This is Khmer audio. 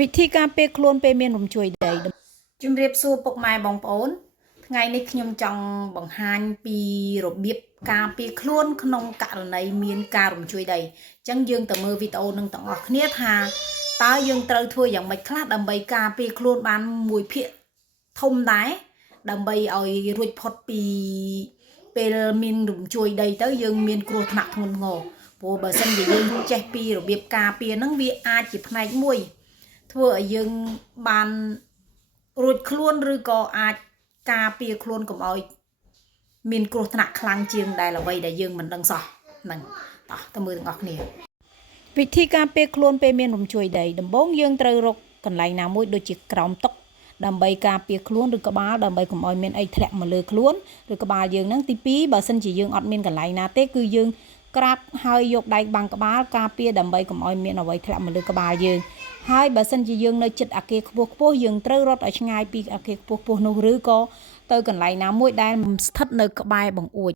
วิธีการเปคลวนเปเมียนผมช่วยได้จุมเรียบสู้ปกไม้บองปอนថ្ងៃនេះខ្ញុំចង់បង្ហាញពីរបៀបការពីខ្លួនក្នុងករណីមានការរំជួយដីអញ្ចឹងយើងទៅមើលវីដេអូនឹងទាំងអស់គ្នាថាតើយើងត្រូវធ្វើយ៉ាងម៉េចខ្លះដើម្បីការពីខ្លួនបានមួយភាគធំដែរដើម្បីឲ្យរួចផុតពីពេលមានរំជួយដីទៅយើងមានគ្រោះថ្នាក់ធ្ងន់ធ្ងរព្រោះបើសិនជាយើងចេះពីរបៀបការពីហ្នឹងវាអាចជាផ្នែកមួយធ្វើឲ្យយើងបានរួចខ្លួនឬក៏អាចការពារខ្លួនកុំឲ្យមានគ្រោះថ្នាក់ខ្លាំងជាងដែលអ្វីដែលយើងមិនដឹងសោះហ្នឹងតោះទៅមើលទាំងអស់គ្នាវិធីការពារខ្លួនពេលមានរំជួយដីដំបូងយើងត្រូវរកកន្លែងណាមួយដូចជាក្រោមតុដើម្បីការពារខ្លួនឬក្បាលដើម្បីកុំឲ្យមានអីធ្លាក់មកលើខ្លួនឬក្បាលយើងហ្នឹងទី2បើសិនជាយើងអត់មានកន្លែងណាទេគឺយើងក្រាបហើយយកដៃបាំងក្បាលការពារដើម្បីកុំឲ្យមានអ្វីធ្លាក់មកលើក្បាលយើងហើយបើសិនជាយើងនៅចិត្តអាគារខ្ពស់ខ្ពស់យើងត្រូវរត់ឲ្យឆ្ងាយពីអាគារខ្ពស់ខ្ពស់នោះឬក៏ទៅកន្លែងណាមួយដែលស្ថិតនៅក្បែរបង្អួច